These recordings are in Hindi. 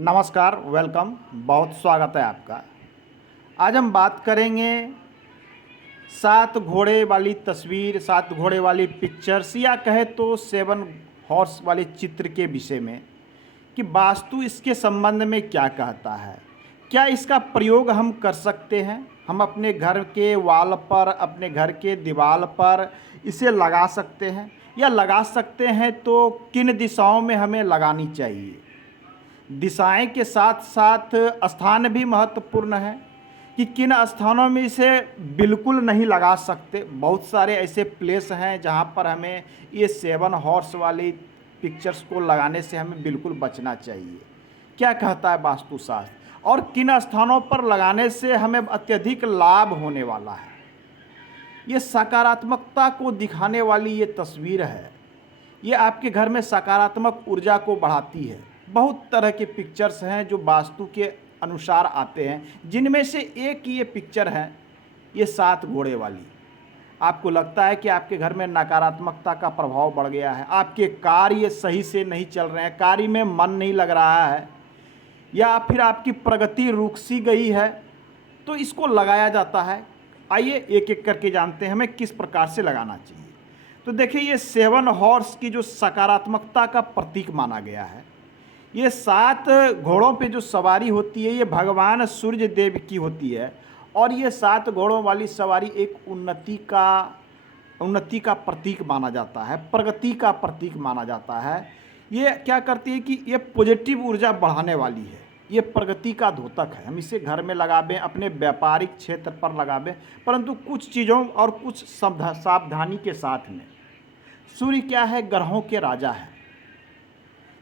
नमस्कार, वेलकम, बहुत स्वागत है आपका। आज हम बात करेंगे 7 घोड़े वाली तस्वीर, 7 घोड़े वाली पिक्चर्स या कहे तो 7 हॉर्स वाले चित्र के विषय में कि वास्तु इसके संबंध में क्या कहता है। क्या इसका प्रयोग हम कर सकते हैं? हम अपने घर के वॉल पर, अपने घर के दीवार पर इसे लगा सकते हैं या लगा सकते हैं तो किन दिशाओं में हमें लगानी चाहिए? दिशाएं के साथ साथ स्थान भी महत्वपूर्ण है कि किन स्थानों में इसे बिल्कुल नहीं लगा सकते। बहुत सारे ऐसे प्लेस हैं जहां पर हमें ये 7 हॉर्स वाली पिक्चर्स को लगाने से हमें बिल्कुल बचना चाहिए। क्या कहता है वास्तुशास्त्र और किन स्थानों पर लगाने से हमें अत्यधिक लाभ होने वाला है। ये सकारात्मकता को दिखाने वाली ये तस्वीर है। ये आपके घर में सकारात्मक ऊर्जा को बढ़ाती है। बहुत तरह के पिक्चर्स हैं जो वास्तु के अनुसार आते हैं, जिनमें से एक ये पिक्चर है, ये 7 घोड़े वाली। आपको लगता है कि आपके घर में नकारात्मकता का प्रभाव बढ़ गया है, आपके कार्य सही से नहीं चल रहे हैं, कार्य में मन नहीं लग रहा है या फिर आपकी प्रगति रुक सी गई है, तो इसको लगाया जाता है। आइए एक एक करके जानते हैं हमें किस प्रकार से लगाना चाहिए। तो देखिए, ये 7 हॉर्स की जो सकारात्मकता का प्रतीक माना गया है। ये 7 घोड़ों पे जो सवारी होती है, ये भगवान सूर्य देव की होती है और ये 7 घोड़ों वाली सवारी एक उन्नति का प्रतीक माना जाता है, प्रगति का प्रतीक माना जाता है। ये क्या करती है कि ये पॉजिटिव ऊर्जा बढ़ाने वाली है, ये प्रगति का द्योतक है। हम इसे घर में लगावें, अपने व्यापारिक क्षेत्र पर लगावें, परंतु कुछ चीज़ों और कुछ सावधानी के साथ में। सूर्य क्या है? ग्रहों के राजा है,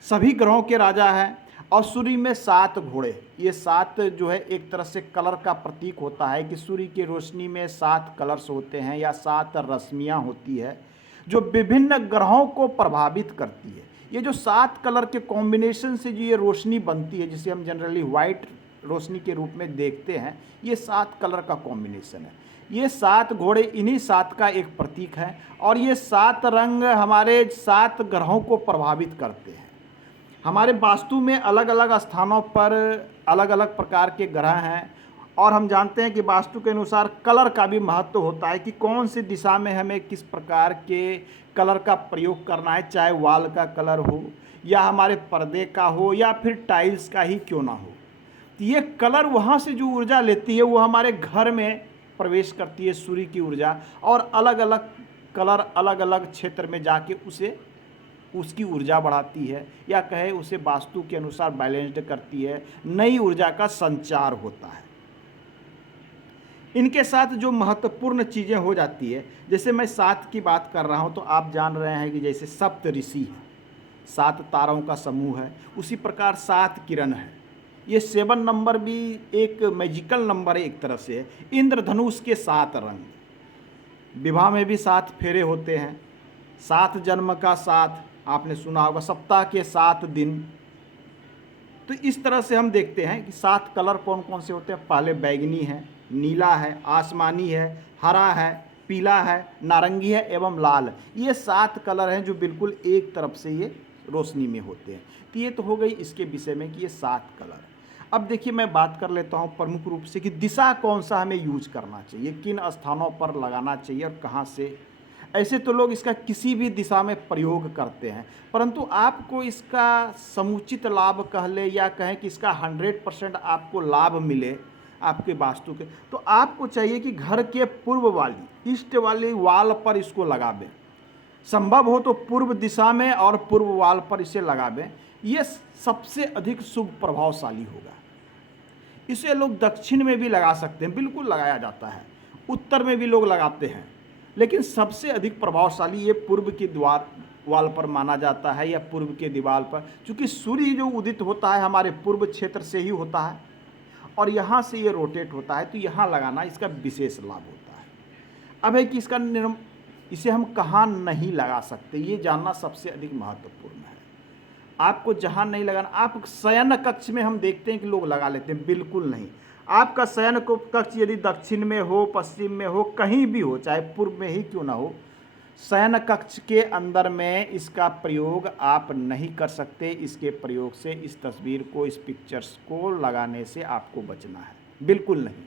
सभी ग्रहों के राजा हैं और सूर्य में 7 घोड़े। ये 7 जो है एक तरह से कलर का प्रतीक होता है कि सूर्य की रोशनी में 7 कलर्स होते हैं या 7 रश्मियाँ होती है जो विभिन्न ग्रहों को प्रभावित करती है। ये जो 7 कलर के कॉम्बिनेशन से जो ये रोशनी बनती है, जिसे हम जनरली वाइट रोशनी के रूप में देखते हैं, ये 7 कलर का कॉम्बिनेशन है। ये 7 घोड़े इन्हीं 7 का एक प्रतीक है और ये 7 रंग हमारे 7 ग्रहों को प्रभावित करते हैं। हमारे वास्तु में अलग अलग स्थानों पर अलग अलग प्रकार के ग्रह हैं और हम जानते हैं कि वास्तु के अनुसार कलर का भी महत्व होता है कि कौन सी दिशा में हमें किस प्रकार के कलर का प्रयोग करना है, चाहे वॉल का कलर हो या हमारे पर्दे का हो या फिर टाइल्स का ही क्यों ना हो। तो ये कलर वहाँ से जो ऊर्जा लेती है वो हमारे घर में प्रवेश करती है, सूर्य की ऊर्जा, और अलग अलग कलर अलग अलग क्षेत्र में जाके उसकी ऊर्जा बढ़ाती है या कहे उसे वास्तु के अनुसार बैलेंस्ड करती है, नई ऊर्जा का संचार होता है। इनके साथ जो महत्वपूर्ण चीज़ें हो जाती है, जैसे मैं 7 की बात कर रहा हूँ तो आप जान रहे हैं कि जैसे सप्त ऋषि है, 7 तारों का समूह है, उसी प्रकार 7 किरण है। ये 7 नंबर भी एक मैजिकल नंबर है, एक तरह से इंद्रधनुष के 7 रंग। विवाह में भी 7 फेरे होते हैं, 7 जन्म का 7 आपने सुना होगा, सप्ताह के 7 दिन। तो इस तरह से हम देखते हैं कि 7 कलर कौन कौन से होते हैं। पहले बैगनी है, नीला है, आसमानी है, हरा है, पीला है, नारंगी है एवं लाल। ये 7 कलर हैं जो बिल्कुल एक तरफ से ये रोशनी में होते हैं। तो ये तो हो गई इसके विषय में कि ये 7 कलर। अब देखिए, मैं बात कर लेता हूँ प्रमुख रूप से कि दिशा कौन सा हमें यूज करना चाहिए, किन स्थानों पर लगाना चाहिए और कहाँ से। ऐसे तो लोग इसका किसी भी दिशा में प्रयोग करते हैं, परंतु आपको इसका समुचित लाभ कह ले या कहें कि इसका 100% आपको लाभ मिले आपके वास्तु के, तो आपको चाहिए कि घर के पूर्व वाली, ईस्ट वाली वाल पर इसको लगावें। संभव हो तो पूर्व दिशा में और पूर्व वाल पर इसे लगावें। ये सबसे अधिक शुभ प्रभावशाली होगा। इसे लोग दक्षिण में भी लगा सकते हैं, बिल्कुल लगाया जाता है, उत्तर में भी लोग लगाते हैं, लेकिन सबसे अधिक प्रभावशाली ये पूर्व के द्वार वाल पर माना जाता है या पूर्व के दीवार पर, क्योंकि सूर्य जो उदित होता है हमारे पूर्व क्षेत्र से ही होता है और यहाँ से ये रोटेट होता है, तो यहाँ लगाना इसका विशेष लाभ होता है। अब है कि इसे हम कहाँ नहीं लगा सकते, ये जानना सबसे अधिक महत्वपूर्ण है। आपको जहाँ नहीं लगाना, आप शयन कक्ष में हम देखते हैं कि लोग लगा लेते हैं, बिल्कुल नहीं। आपका शयन कक्ष यदि दक्षिण में हो, पश्चिम में हो, कहीं भी हो, चाहे पूर्व में ही क्यों ना हो, शयन कक्ष के अंदर में इसका प्रयोग आप नहीं कर सकते। इसके प्रयोग से इस तस्वीर को, इस पिक्चर्स को लगाने से आपको बचना है, बिल्कुल नहीं।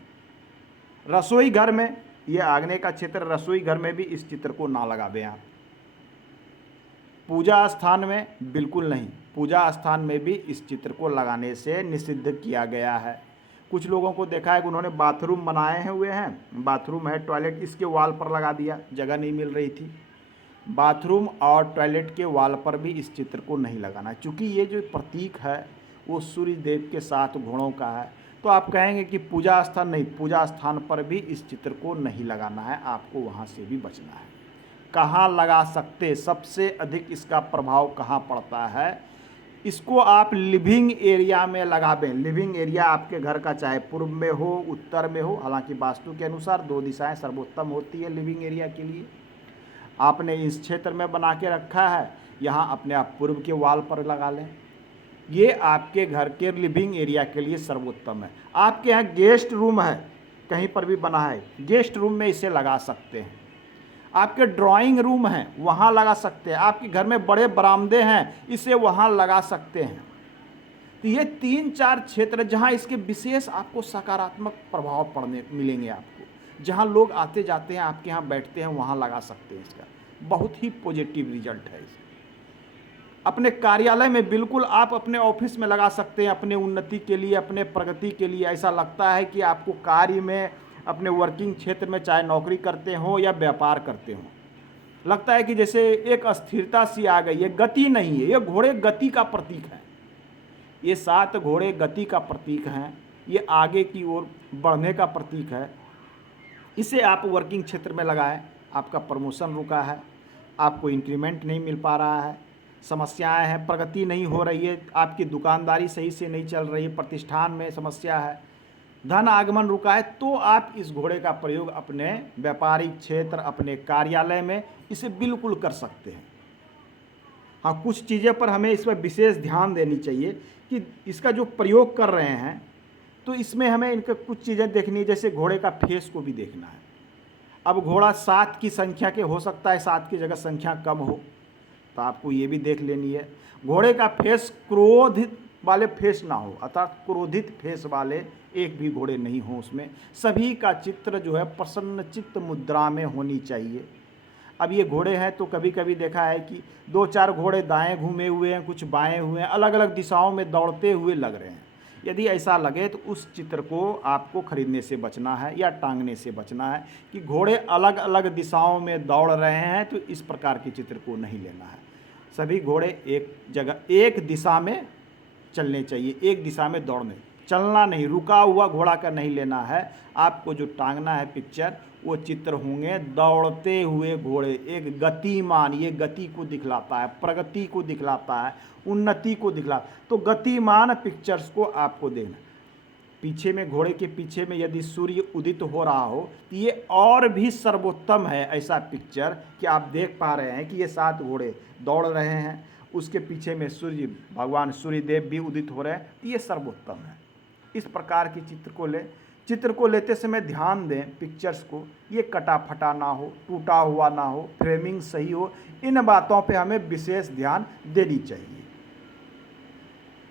रसोई घर में, ये आग्नेय का क्षेत्र, रसोई घर में भी इस चित्र को ना लगावें आप। पूजा स्थान में बिल्कुल नहीं, पूजा स्थान में भी इस चित्र को लगाने से निषिद्ध किया गया है। कुछ लोगों को देखा है कि उन्होंने बाथरूम बनाए हुए हैं, बाथरूम है, टॉयलेट, इसके वॉल पर लगा दिया, जगह नहीं मिल रही थी। बाथरूम और टॉयलेट के वॉल पर भी इस चित्र को नहीं लगाना, क्योंकि ये जो प्रतीक है वो सूर्य देव के 7 घोड़ों का है। तो आप कहेंगे कि पूजा स्थान नहीं, पूजा स्थान पर भी इस चित्र को नहीं लगाना है, आपको वहाँ से भी बचना है। कहाँ लगा सकते, सबसे अधिक इसका प्रभाव कहाँ पड़ता है? इसको आप लिविंग एरिया में लगावें। लिविंग एरिया आपके घर का चाहे पूर्व में हो, उत्तर में हो, हालांकि वास्तु के अनुसार 2 दिशाएं सर्वोत्तम होती है लिविंग एरिया के लिए। आपने इस क्षेत्र में बना के रखा है, यहाँ अपने आप पूर्व के वॉल पर लगा लें, ये आपके घर के लिविंग एरिया के लिए सर्वोत्तम है। आपके यहाँ गेस्ट रूम है, कहीं पर भी बना है, गेस्ट रूम में इसे लगा सकते हैं। आपके ड्राइंग रूम हैं, वहाँ लगा सकते हैं। आपके घर में बड़े बरामदे हैं, इसे वहाँ लगा सकते हैं। तो ये 3-4 क्षेत्र जहाँ इसके विशेष आपको सकारात्मक प्रभाव पड़ने मिलेंगे आपको, जहाँ लोग आते जाते हैं, आपके यहाँ बैठते हैं, वहाँ लगा सकते हैं। इसका बहुत ही पॉजिटिव रिजल्ट है। अपने कार्यालय में बिल्कुल आप अपने ऑफिस में लगा सकते हैं, अपने उन्नति के लिए, अपने प्रगति के लिए। ऐसा लगता है कि आपको कार्य में, अपने वर्किंग क्षेत्र में, चाहे नौकरी करते हो या व्यापार करते हो, लगता है कि जैसे एक अस्थिरता सी आ गई है, गति नहीं है। ये घोड़े गति का प्रतीक है, ये 7 घोड़े गति का प्रतीक हैं, ये आगे की ओर बढ़ने का प्रतीक है। इसे आप वर्किंग क्षेत्र में लगाएं। आपका प्रमोशन रुका है, आपको इंक्रीमेंट नहीं मिल पा रहा है, समस्याएं हैं, प्रगति नहीं हो रही है, आपकी दुकानदारी सही से नहीं चल रही है, प्रतिष्ठान में समस्या है, धन आगमन रुका है, तो आप इस घोड़े का प्रयोग अपने व्यापारिक क्षेत्र, अपने कार्यालय में इसे बिल्कुल कर सकते हैं। हाँ, कुछ चीज़ें पर हमें इस पर विशेष ध्यान देनी चाहिए कि इसका जो प्रयोग कर रहे हैं तो इसमें हमें इनका कुछ चीज़ें देखनी है, जैसे घोड़े का फेस को भी देखना है। अब घोड़ा 7 की संख्या के हो सकता है, 7 की जगह संख्या कम हो, तो आपको ये भी देख लेनी है। घोड़े का फेस क्रोधित वाले फेस ना हो, अर्थात क्रोधित फेस वाले एक भी घोड़े नहीं हो उसमें। सभी का चित्र जो है प्रसन्नचित्त मुद्रा में होनी चाहिए। अब ये घोड़े हैं तो कभी कभी देखा है कि 2-4 घोड़े दाएं घूमे हुए हैं, कुछ बाएं हुए हैं, अलग अलग दिशाओं में दौड़ते हुए लग रहे हैं। यदि ऐसा लगे तो उस चित्र को आपको खरीदने से बचना है या टांगने से बचना है कि घोड़े अलग अलग दिशाओं में दौड़ रहे हैं, तो इस प्रकार के चित्र को नहीं लेना है। सभी घोड़े एक जगह, एक दिशा में चलने चाहिए, एक दिशा में दौड़ने, चलना नहीं, रुका हुआ घोड़ा का नहीं लेना है। आपको जो टांगना है पिक्चर, वो चित्र होंगे दौड़ते हुए घोड़े, एक गतिमान, ये गति को दिखलाता है, प्रगति को दिखलाता है, उन्नति को दिखलाता है। तो गतिमान पिक्चर्स को आपको देना। पीछे में, घोड़े के पीछे में यदि सूर्य उदित हो रहा हो तो ये और भी सर्वोत्तम है ऐसा पिक्चर कि आप देख पा रहे हैं कि ये 7 घोड़े दौड़ रहे हैं, उसके पीछे में सूर्य, भगवान सूर्यदेव भी उदित हो रहे हैं, तो ये सर्वोत्तम है। इस प्रकार की चित्र को लेते समय ध्यान दें पिक्चर्स को, ये कटा फटा ना हो, टूटा हुआ ना हो, फ्रेमिंग सही हो, इन बातों पे हमें विशेष ध्यान देनी चाहिए।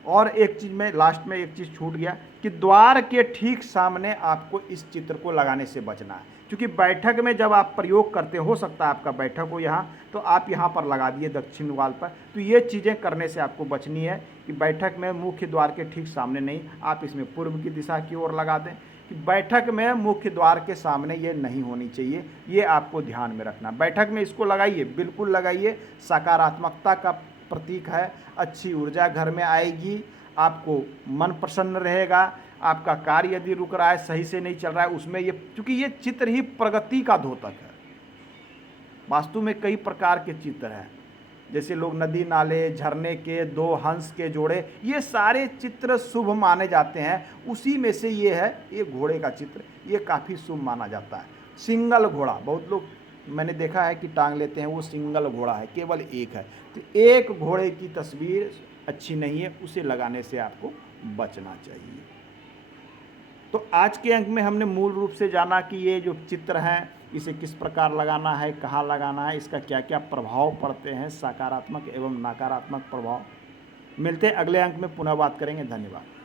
और एक चीज़ में लास्ट में एक चीज़ छूट गया कि द्वार के ठीक सामने आपको इस चित्र को लगाने से बचना है, क्योंकि बैठक में जब आप प्रयोग करते हो सकता है आपका बैठक हो यहाँ, तो आप यहाँ पर लगा दिए दक्षिण वाल पर, तो ये चीज़ें करने से आपको बचनी है कि बैठक में मुख्य द्वार के ठीक सामने नहीं, आप इसमें पूर्व की दिशा की ओर लगा दें कि बैठक में मुख्य द्वार के सामने ये नहीं होनी चाहिए। ये आपको ध्यान में रखना। बैठक में इसको लगाइए, बिल्कुल लगाइए, सकारात्मकता का प्रतीक है, अच्छी ऊर्जा घर में आएगी, आपको मन प्रसन्न रहेगा। आपका कार्य यदि रुक रहा है, सही से नहीं चल रहा है, उसमें ये, क्योंकि ये चित्र ही प्रगति का द्योतक है। वास्तु में कई प्रकार के चित्र हैं, जैसे लोग नदी नाले, झरने के, 2 हंस के जोड़े, ये सारे चित्र शुभ माने जाते हैं। उसी में से ये है, ये घोड़े का चित्र, ये काफ़ी शुभ माना जाता है। सिंगल घोड़ा, बहुत लोग मैंने देखा है कि टांग लेते हैं, वो सिंगल घोड़ा है, केवल एक है, तो एक घोड़े की तस्वीर अच्छी नहीं है, उसे लगाने से आपको बचना चाहिए। तो आज के अंक में हमने मूल रूप से जाना कि ये जो चित्र हैं इसे किस प्रकार लगाना है, कहाँ लगाना है, इसका क्या क्या प्रभाव पड़ते हैं, सकारात्मक एवं नकारात्मक प्रभाव। मिलते हैं अगले अंक में, पुनः बात करेंगे। धन्यवाद।